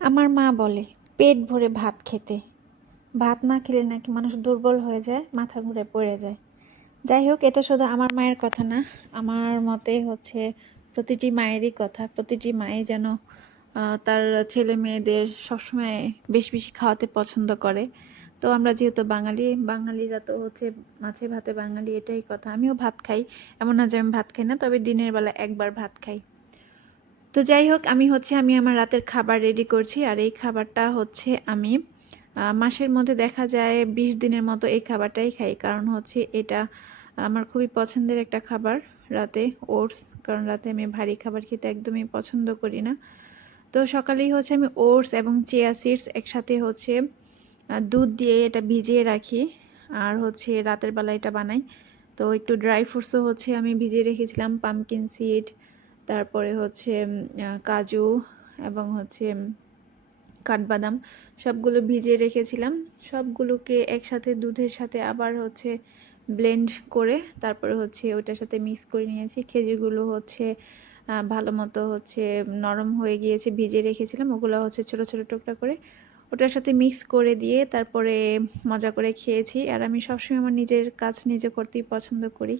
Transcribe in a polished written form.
আমার মা বলে পেট ভরে ভাত খেতে, ভাত না খেলে নাকি মানুষ দুর্বল হয়ে যায়, মাথা ঘুরে পড়ে যায়। যাই হোক, এটা শুধু আমার মায়ের কথা না, আমার মতে হচ্ছে প্রতিটি মায়েরই কথা। প্রতিটি মাই যেন তার ছেলে মেয়েদের সবসময় বেশি বেশি খাওয়াতে পছন্দ করে। তো আমরা যেহেতু বাঙালি, বাঙালিরা তো হচ্ছে মাছে ভাতে বাঙালি, এটাই কথা। আমিও ভাত খাই, এমন না যে আমি ভাত খাই না, তবে দিনের বেলা একবার ভাত খাই। তো যাই হোক, আমি আমার রাতের খাবার রেডি করছি। আর এই খাবারটা হচ্ছে আমি মাসের মধ্যে দেখা যায় 20 দিনের মতো এই খাবারটাই খাই। কারণ হচ্ছে এটা আমার খুবই পছন্দের একটা খাবার, রাতে ওটস। কারণ রাতে আমি ভারী খাবার খেতে একদমই পছন্দ করি না। তো সকালেই হচ্ছে আমি ওটস এবং চিয়া সিডস একসাথে হচ্ছে দুধ দিয়ে এটা ভিজিয়ে রাখি, আর হচ্ছে রাতের বেলা এটা বানাই। তো একটু ড্রাই ফ্রুটসও হচ্ছে আমি ভিজিয়ে রেখেছিলাম, পামকিন সিড, তারপরে হচ্ছে কাজু এবং হচ্ছে কাঠবাদাম, সবগুলো ভিজিয়ে রেখেছিলাম। সবগুলোকে একসাথে দুধের সাথে আবার হচ্ছে ব্লেন্ড করে তারপরে হচ্ছে ওটার সাথে মিক্স করে নিয়েছি। খেজুরগুলো হচ্ছে ভালো মতো হচ্ছে নরম হয়ে গিয়েছে, ভিজিয়ে রেখেছিলাম, ওগুলো হচ্ছে ছোটো ছোটো টুকরা করে ওটার সাথে মিক্স করে দিয়ে তারপরে মজা করে খেয়েছি। আর আমি সবসময় আমার নিজের কাজ নিজে করতেই পছন্দ করি।